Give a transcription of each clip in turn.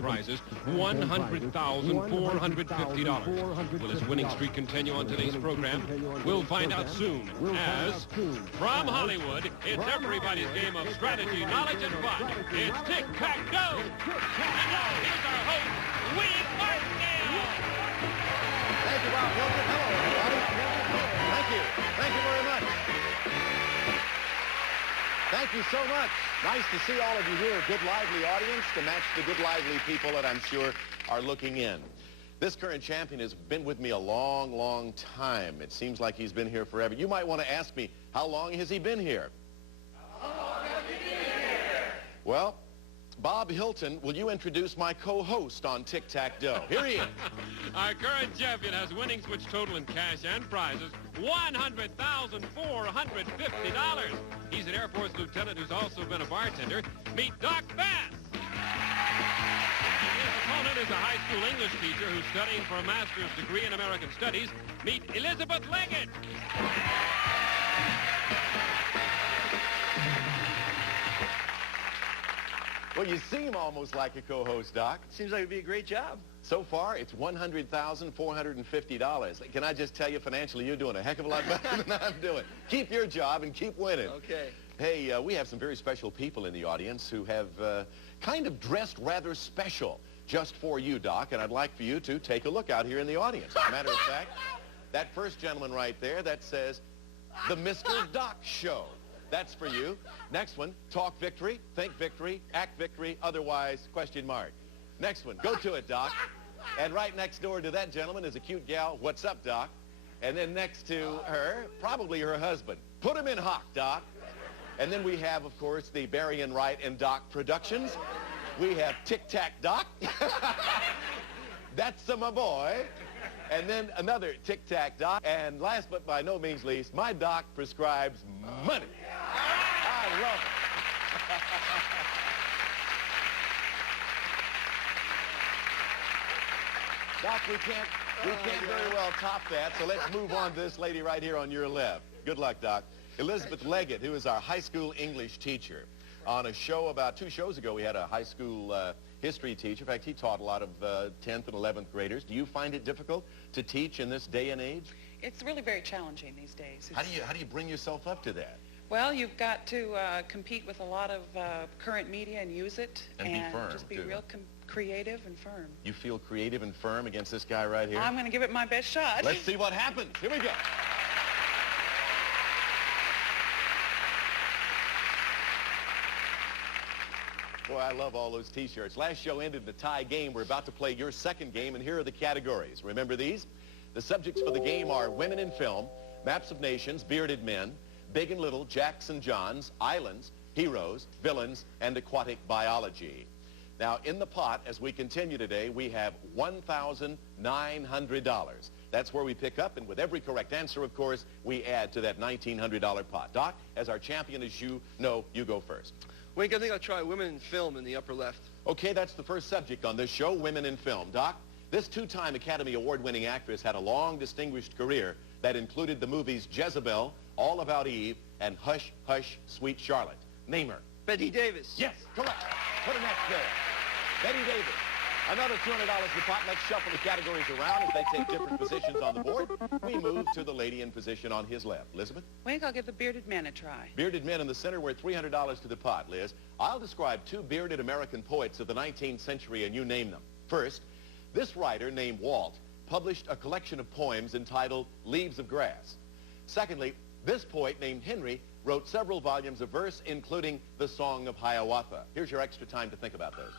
prizes, $100,450. Will his winning streak continue on today's program? We'll find out soon as, from Hollywood, it's everybody's game of strategy, knowledge, and fun. It's Tic-Tac-Toe! And now, here's our host, William Martindale! Thank you, Bob Hilton. Hello, everybody. Thank you. Thank you very much. Thank you so much. Nice to see all of you here. Good, lively audience to match the good, lively people that I'm sure are looking in. This current champion has been with me a long, long time. It seems like he's been here forever. You might want to ask me, how long has he been here? How long has he been here? Well, Bob Hilton, will you introduce my co-host on Tic-Tac-Toe? Here he is. Our current champion has winnings which total in cash and prizes $100,450. He's an Air Force lieutenant who's also been a bartender. Meet Doc Fass. His opponent is a high school English teacher who's studying for a master's degree in American Studies. Meet Elizabeth Leggett. Well, you seem almost like a co-host, Doc. Seems like it'd be a great job. So far, it's $100,450. Can I just tell you, financially, you're doing a heck of a lot better than I'm doing. Keep your job and keep winning. Okay. Hey, we have some very special people in the audience who have kind of dressed rather special just for you, Doc, and I'd like for you to take a look out here in the audience. As a matter of fact, that first gentleman right there, that says, The Mr. Doc Show. That's for you. Next one, talk victory, think victory, act victory, otherwise, question mark. Next one, go to it, Doc. And right next door to that gentleman is a cute gal, what's up, Doc? And then next to her, probably her husband. Put him in hock, Doc. And then we have, of course, the Barry and Wright and Doc Productions. We have Tic-Tac Doc. That's my boy. And then another Tic-Tac Doc. And last but by no means least, my doc prescribes money. I love it. Doc, we can't very well top that, so let's move on to this lady right here on your left. Good luck, Doc. Elizabeth Leggett, who is our high school English teacher. On a show about 2 shows ago, we had a high school history teacher. In fact, he taught a lot of 10th and 11th graders. Do you find it difficult to teach in this day and age? It's really very challenging these days. How do you bring yourself up to that? Well, you've got to compete with a lot of current media and use it. And be firm, just be too. real creative and firm. You feel creative and firm against this guy right here? I'm going to give it my best shot. Let's see what happens. Here we go. Boy, I love all those T-shirts. Last show ended in a tie game. We're about to play your second game, and here are the categories. Remember these? The subjects for the game are women in film, maps of nations, bearded men, big and little, Jacks and Johns, islands, heroes, villains, and aquatic biology. Now, in the pot, as we continue today, we have $1,900. That's where we pick up, and with every correct answer, of course, we add to that $1,900 pot. Doc, as our champion, as you know, you go first. Wink, I think I'll try women in film in the upper left. Okay, that's the first subject on this show, women in film. Doc, this 2-time Academy Award-winning actress had a long, distinguished career that included the movies Jezebel, All About Eve, and Hush, Hush, Sweet Charlotte. Name her. Betty Davis. Yes, correct. Put an X there. Betty Davis. Another $200 in the pot. Let's shuffle the categories around as they take different positions on the board. We move to the lady in position on his left. Elizabeth? Wink, I'll give the bearded men a try. Bearded men in the center. We're at $300 to the pot, Liz. I'll describe 2 bearded American poets of the 19th century, and you name them. First, this writer named Walt published a collection of poems entitled Leaves of Grass. Secondly, this poet named Henry wrote several volumes of verse, including the Song of Hiawatha. Here's your extra time to think about those.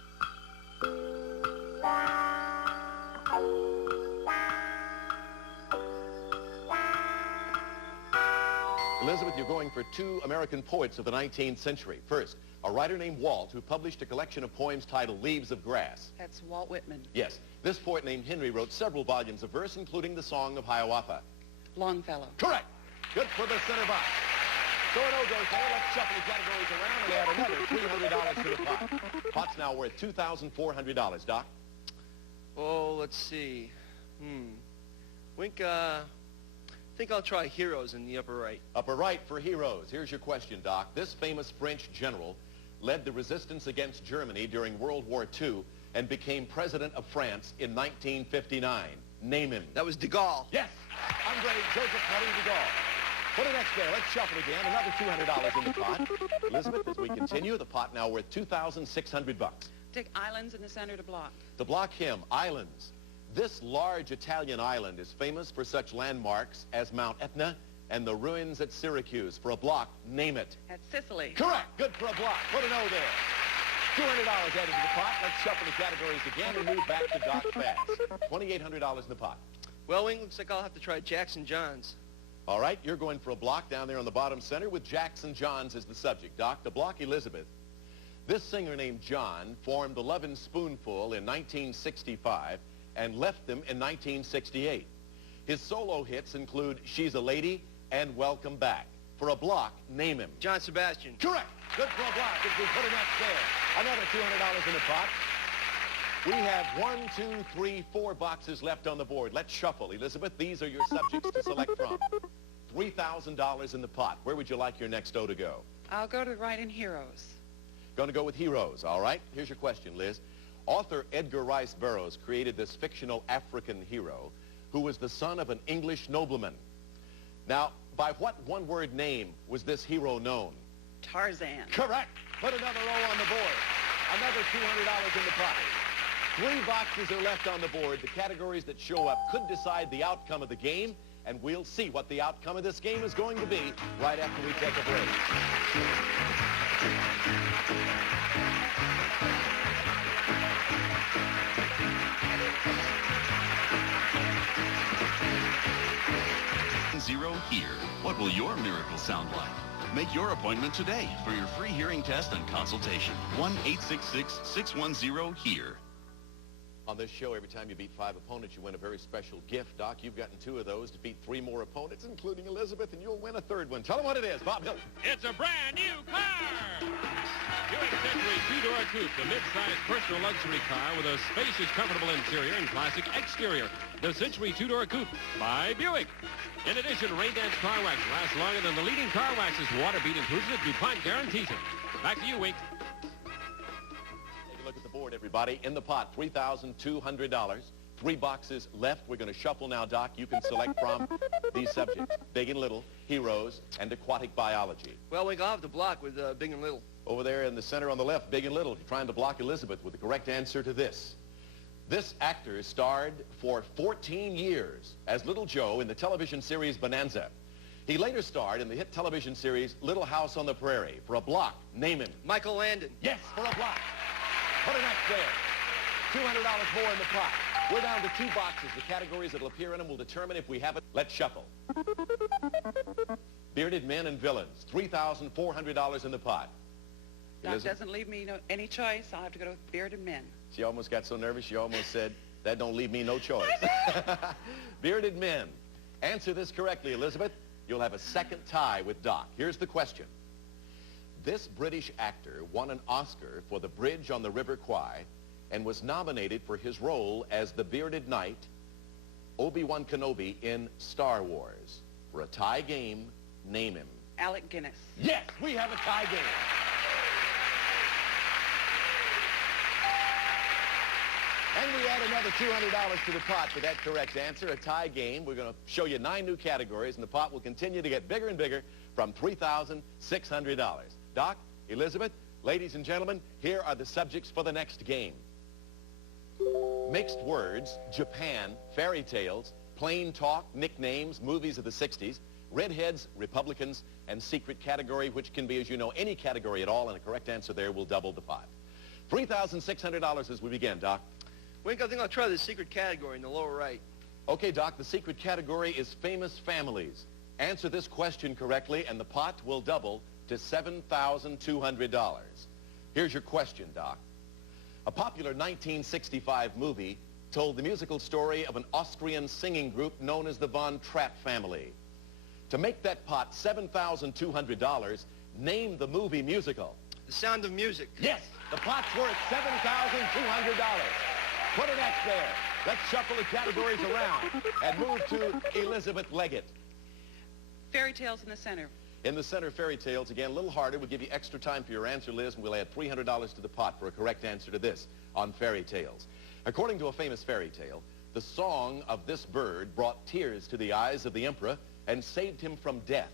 Elizabeth, you're going for 2 American poets of the 19th century. First, a writer named Walt who published a collection of poems titled Leaves of Grass. That's Walt Whitman. Yes. This poet named Henry wrote several volumes of verse, including the Song of Hiawatha. Longfellow. Correct. Good for the center box. So an O goes there. Let's shuffle the categories around and add another $300 to the pot. Pot's now worth $2,400. Doc? Oh, let's see. Wink, I think I'll try heroes in the upper right. Upper right for heroes. Here's your question, Doc. This famous French general led the resistance against Germany during World War II and became president of France in 1959? Name him. That was de Gaulle. Yes, Andre Joseph Marie de Gaulle. Put it next there. Let's shuffle again. Another $200 in the pot. Elizabeth, as we continue, the pot now worth $2,600. Dick, islands in the center to block. To block him, islands. This large Italian island is famous for such landmarks as Mount Etna and the ruins at Syracuse. For a block, name it. At Sicily. Correct. Good for a block. Put an O there. $200 added to the pot. Let's shuffle the categories again and move back to Doc Fass. $2,800 in the pot. Well, Wing, looks like I'll have to try Jackson Johns. All right, you're going for a block down there on the bottom center with Jackson Johns as the subject. Doc, the block, Elizabeth. This singer named John formed the Lovin' Spoonful in 1965 and left them in 1968. His solo hits include She's a Lady and Welcome Back. For a block, name him. John Sebastian. Correct. Good for a block. As we put an X there. Another $200 in the pot. We have 1, 2, 3, 4 boxes left on the board. Let's shuffle. Elizabeth, these are your subjects to select from. $3,000 in the pot. Where would you like your next O to go? I'll go to the right in Heroes. Going to go with heroes, all right? Here's your question, Liz. Author Edgar Rice Burroughs created this fictional African hero who was the son of an English nobleman. Now, by what one-word name was this hero known? Tarzan. Correct. Put another O on the board. Another $200 in the pot. 3 boxes are left on the board. The categories that show up could decide the outcome of the game, and we'll see what the outcome of this game is going to be right after we take a break. 0 here. What will your miracle sound like? Make your appointment today for your free hearing test and consultation. 1-866-610-HEAR. On this show, every time you beat 5 opponents, you win a very special gift. Doc, you've gotten 2 of those to beat 3 more opponents, including Elizabeth, and you'll win a 3rd one. Tell them what it is, Bob Hilton. It's a brand new car! Buick Century 2-door coupe, the mid-sized personal luxury car with a spacious, comfortable interior and classic exterior. The Century 2-door coupe by Buick. In addition, Rain Dance Car Wax lasts longer than the leading car waxes. Water bead inclusion that DuPont guarantees it. Back to you, Wink. Take a look at the board, everybody. In the pot, $3,200. 3 boxes left. We're going to shuffle now, Doc. You can select from these subjects: big and little, heroes, and aquatic biology. Well, Wing, I'll have to block with big and little. Over there in the center on the left, big and little. You're trying to block Elizabeth with the correct answer to this. This actor starred for 14 years as Little Joe in the television series Bonanza. He later starred in the hit television series Little House on the Prairie. For a block, name him. Michael Landon. Yes, for a block. Put an X there. $200 more in the pot. We're down to 2 boxes. The categories that will appear in them will determine if we have it. Let's shuffle. Bearded men and villains. $3,400 in the pot. Doc Elizabeth? doesn't leave me any choice. I'll have to go to bearded men. She almost got so nervous, she almost said, that don't leave me no choice. Bearded men. Answer this correctly, Elizabeth. You'll have a 2nd tie with Doc. Here's the question. This British actor won an Oscar for The Bridge on the River Kwai and was nominated for his role as the bearded knight, Obi-Wan Kenobi, in Star Wars. For a tie game, name him. Alec Guinness. Yes, we have a tie game. And we add another $200 to the pot for that correct answer, a tie game. We're going to show you 9 new categories, and the pot will continue to get bigger and bigger from $3,600. Doc, Elizabeth, ladies and gentlemen, here are the subjects for the next game. Mixed words, Japan, fairy tales, plain talk, nicknames, movies of the 60s, redheads, Republicans, and secret category, which can be, as you know, any category at all, and a correct answer there will double the pot. $3,600 as we begin, Doc. Wink, I think I'll try the secret category in the lower right. Okay, Doc, the secret category is famous families. Answer this question correctly, and the pot will double to $7,200. Here's your question, Doc. A popular 1965 movie told the musical story of an Austrian singing group known as the Von Trapp family. To make that pot $7,200, name the movie musical. The Sound of Music. Yes, the pot's worth $7,200. Put an X there. Let's shuffle the categories around and move to Elizabeth Leggett. Fairy tales in the center. In the center fairy tales, again, a little harder. We'll give you extra time for your answer, Liz, and we'll add $300 to the pot for a correct answer to this on fairy tales. According to a famous fairy tale, the song of this bird brought tears to the eyes of the emperor and saved him from death.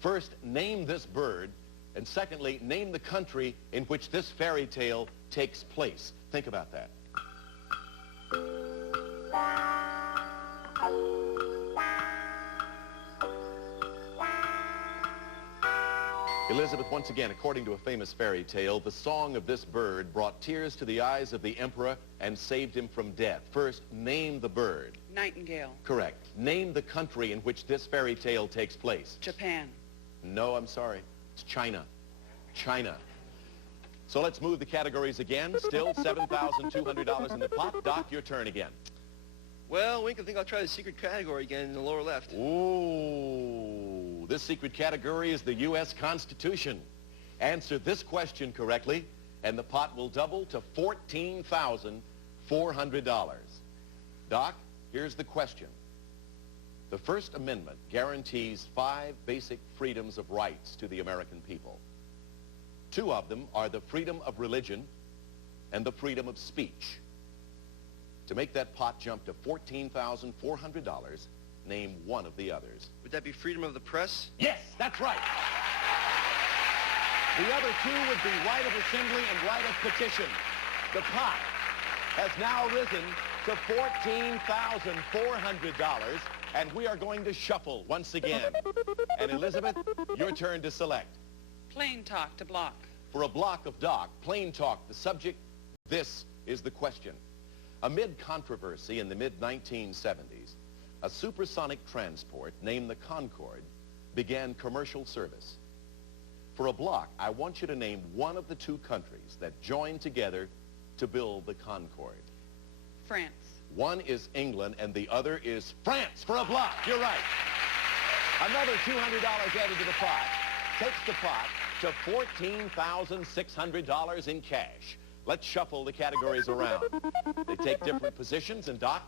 First, name this bird, and secondly, name the country in which this fairy tale takes place. Think about that. Elizabeth, once again, according to a famous fairy tale, the song of this bird brought tears to the eyes of the emperor and saved him from death. First, name the bird. Nightingale. Correct. Name the country in which this fairy tale takes place. Japan. No, I'm sorry. It's China. China. So let's move the categories again. Still $7,200 in the pot. Doc, your turn again. Well, Wink, I think I'll try the secret category again in the lower left. Ooh, this secret category is the U.S. Constitution. Answer this question correctly, and the pot will double to $14,400. Doc, here's the question. The First Amendment guarantees 5 basic freedoms of rights to the American people. 2 of them are the freedom of religion and the freedom of speech. To make that pot jump to $14,400, name one of the others. Would that be freedom of the press? Yes, that's right. The other 2 would be right of assembly and right of petition. The pot has now risen to $14,400, and we are going to shuffle once again. And Elizabeth, your turn to select. Plain talk to block. For a block of Doc, plain talk, the subject, this is the question. Amid controversy in the mid-1970s, a supersonic transport named the Concorde began commercial service. For a block, I want you to name one of the 2 countries that joined together to build the Concorde. France. One is England and the other is France. For a block, you're right. Another $200 added to the pot takes the pot to $14,600 in cash. Let's shuffle the categories around. They take different positions, and Doc,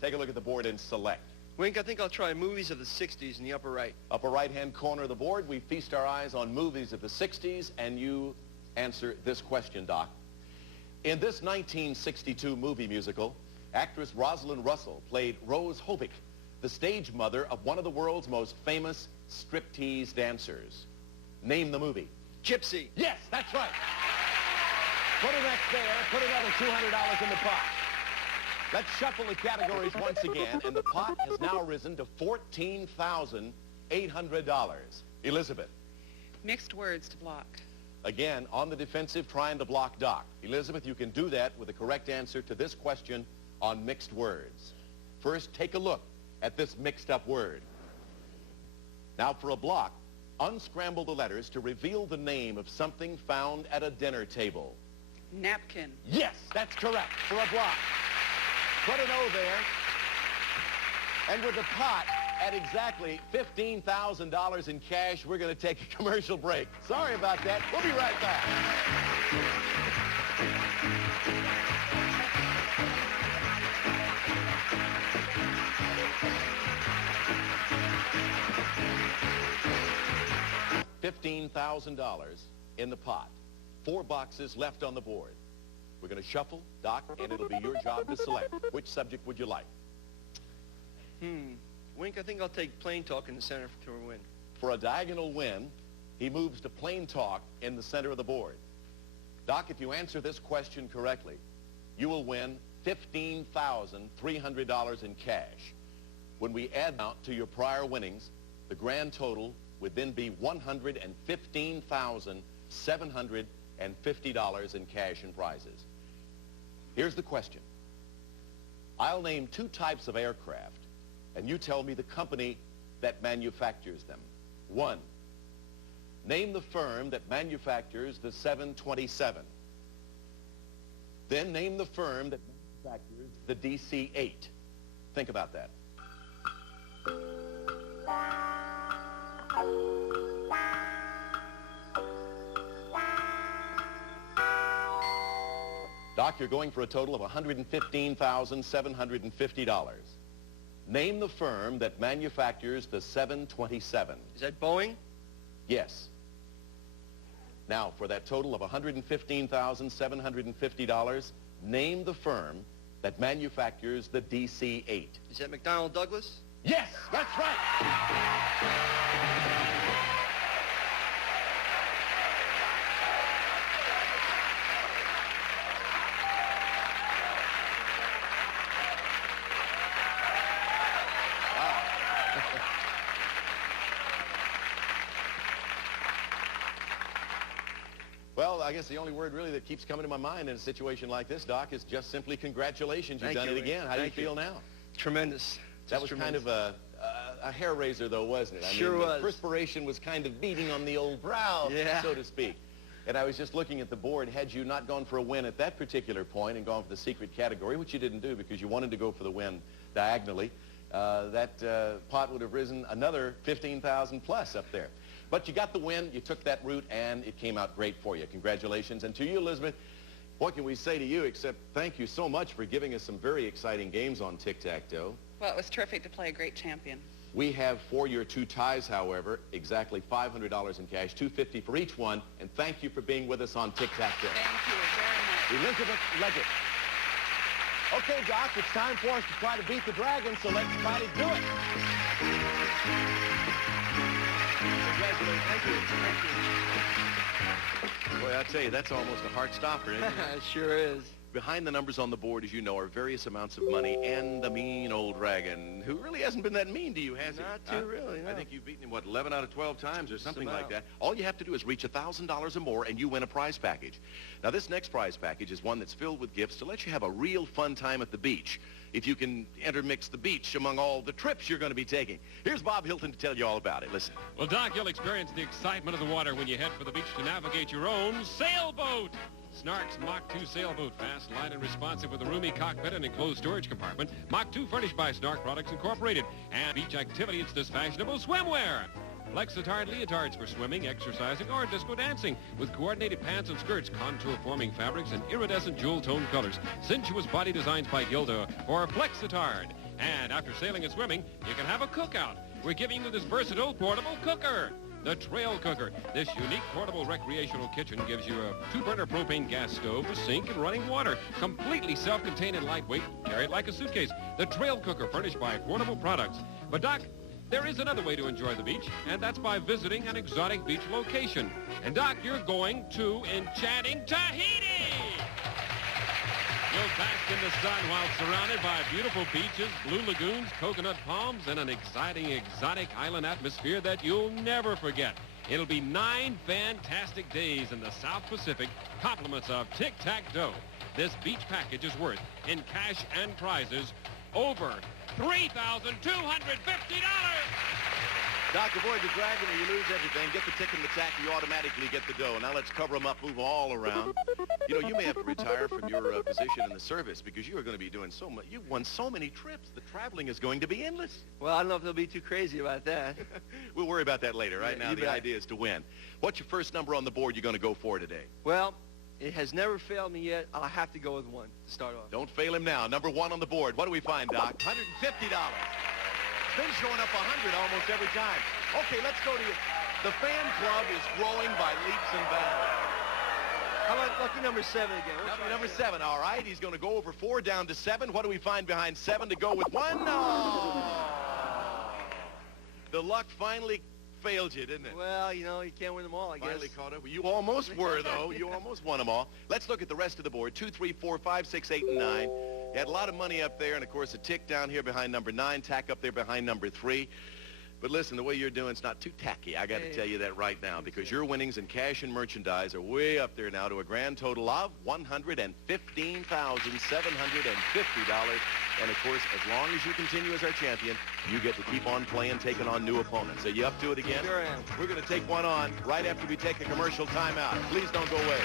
take a look at the board and select. Wink, I think I'll try movies of the 60s in the upper right. Upper right-hand corner of the board, we feast our eyes on movies of the 60s, and you answer this question, Doc. In this 1962 movie musical, actress Rosalind Russell played Rose Hovick, the stage mother of one of the world's most famous striptease dancers. Name the movie. Gypsy. Yes, that's right. Put an X there, put another $200 in the pot. Let's shuffle the categories once again, and the pot has now risen to $14,800. Elizabeth. Mixed words to block. Again, on the defensive, trying to block Doc. Elizabeth, you can do that with a correct answer to this question on mixed words. First, take a look at this mixed-up word. Now, for a block, unscramble the letters to reveal the name of something found at a dinner table. Napkin. Yes, that's correct, for a block. Put an O there. And with the pot at exactly $15,000 in cash, we're going to take a commercial break. Sorry about that. We'll be right back. $15,000 in the pot. 4 boxes left on the board. We're going to shuffle, Doc, and it'll be your job to select. Which subject would you like? Wink, I think I'll take plain talk in the center to win. For a diagonal win, he moves to plain talk in the center of the board. Doc, if you answer this question correctly, you will win $15,300 in cash. When we add out to your prior winnings, the grand total would then be $115,750 in cash and prizes. Here's the question. I'll name 2 types of aircraft, and you tell me the company that manufactures them. 1, name the firm that manufactures the 727. Then name the firm that manufactures the DC-8. Think about that. Doc, you're going for a total of $115,750. Name the firm that manufactures the 727. Is that Boeing? Yes. Now, for that total of $115,750, name the firm that manufactures the DC-8. Is that McDonnell Douglas? Yes, that's right. Well, I guess the only word really that keeps coming to my mind in a situation like this, Doc, is just simply congratulations. You've done it again. How do you feel now? Tremendous. That was kind of a hair raiser, though, wasn't it? I mean, was. The perspiration was kind of beating on the old brow, so to speak. And I was just looking at the board. Had you not gone for a win at that particular point and gone for the secret category, which you didn't do because you wanted to go for the win diagonally, that pot would have risen another 15,000 plus up there. But you got the win, you took that route, and it came out great for you. Congratulations. And to you, Elizabeth, what can we say to you except thank you so much for giving us some very exciting games on Tic-Tac-Toe. Well, it was terrific to play a great champion. We have for your two ties, however, exactly $500 in cash, $250 for each one, and thank you for being with us on Tic-Tac-Toe. Thank you very much. Elizabeth Leggett. Okay, Doc, it's time for us to try to beat the dragon, so let's try to do it. Congratulations. Thank you. Boy, I tell you, that's almost a heart stopper, isn't it? It sure is. Behind the numbers on the board, as you know, are various amounts of money and the mean old dragon, who really hasn't been that mean to you, has he? Not too really, no. I think you've beaten him, what, 11 out of 12 times or something like about. that. All you have to do is reach $1,000 or more, and you win a prize package. Now, this next prize package is one that's filled with gifts to let you have a real fun time at the beach, if you can intermix the beach among all the trips you're going to be taking. Here's Bob Hilton to tell you all about it. Listen. Well, Doc, you'll experience the excitement of the water when you head for the beach to navigate your own sailboat. Snark's Mach 2 sailboat, fast, light, and responsive with a roomy cockpit and enclosed storage compartment. Mach 2 furnished by Snark Products Incorporated. And beach activity, it's this fashionable swimwear. Flexitard leotards for swimming, exercising, or disco dancing with coordinated pants and skirts, contour-forming fabrics, and iridescent jewel-toned colors. Sensuous body designs by Gilda for Flexitard. And after sailing and swimming, you can have a cookout. We're giving you this versatile portable cooker. The Trail Cooker. This unique portable recreational kitchen gives you a 2-burner propane gas stove, a sink, and running water. Completely self-contained and lightweight. Carry it like a suitcase. The Trail Cooker, furnished by Affordable Products. But, Doc, there is another way to enjoy the beach, and that's by visiting an exotic beach location. And, Doc, you're going to enchanting Tahiti! You'll bask in the sun while surrounded by beautiful beaches, blue lagoons, coconut palms, and an exotic island atmosphere that you'll never forget. It'll be 9 fantastic days in the South Pacific, compliments of Tic-Tac-Toe. This beach package is worth, in cash and prizes, over $3,250. Doc, avoid the dragon or you lose everything. Get the tick and the tack, you automatically get the dough. Now let's cover them up, move all around. You know, you may have to retire from your position in the service because you are going to be doing so much. You've won so many trips. The traveling is going to be endless. Well, I don't know if they'll be too crazy about that. We'll worry about that later. Right now, the idea is to win. What's your first number on the board you're going to go for today? Well, it has never failed me yet. I'll have to go with 1 to start off. Don't fail him now. Number 1 on the board. What do we find, Doc? $150. Been showing up 100 almost every time. Okay, let's go to you. The fan club is growing by leaps and bounds. How about lucky number 7 again? Number 7, all right. He's going to go over 4 down to 7. What do we find behind 7 to go with 1? No! The luck finally failed you, didn't it? Well, you know, you can't win them all, I guess. Finally caught up. You almost were, though. You almost won them all. Let's look at the rest of the board. 2, 3, 4, 5, 6, 8, and 9. You had a lot of money up there, and, of course, a tick down here behind number 9, tack up there behind number 3. But listen, the way you're doing, it's not too tacky. I got to tell you that right now, because your winnings in cash and merchandise are way up there now to a grand total of $115,750. And, of course, as long as you continue as our champion, you get to keep on playing, taking on new opponents. Are you up to it again? Sure am. We're going to take one on right after we take a commercial timeout. Please don't go away.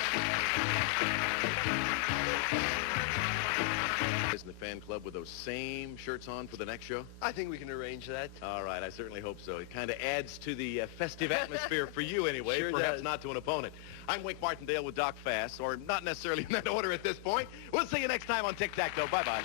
Isn't the fan club with those same shirts on for the next show? I think we can arrange that. All right, I certainly hope so. It kind of adds to the festive atmosphere for you anyway, Sure perhaps does. not to an opponent. I'm Wink Martindale with Doc Fass, or not necessarily in that order at this point. We'll see you next time on Tic-Tac-Toe. Bye-bye.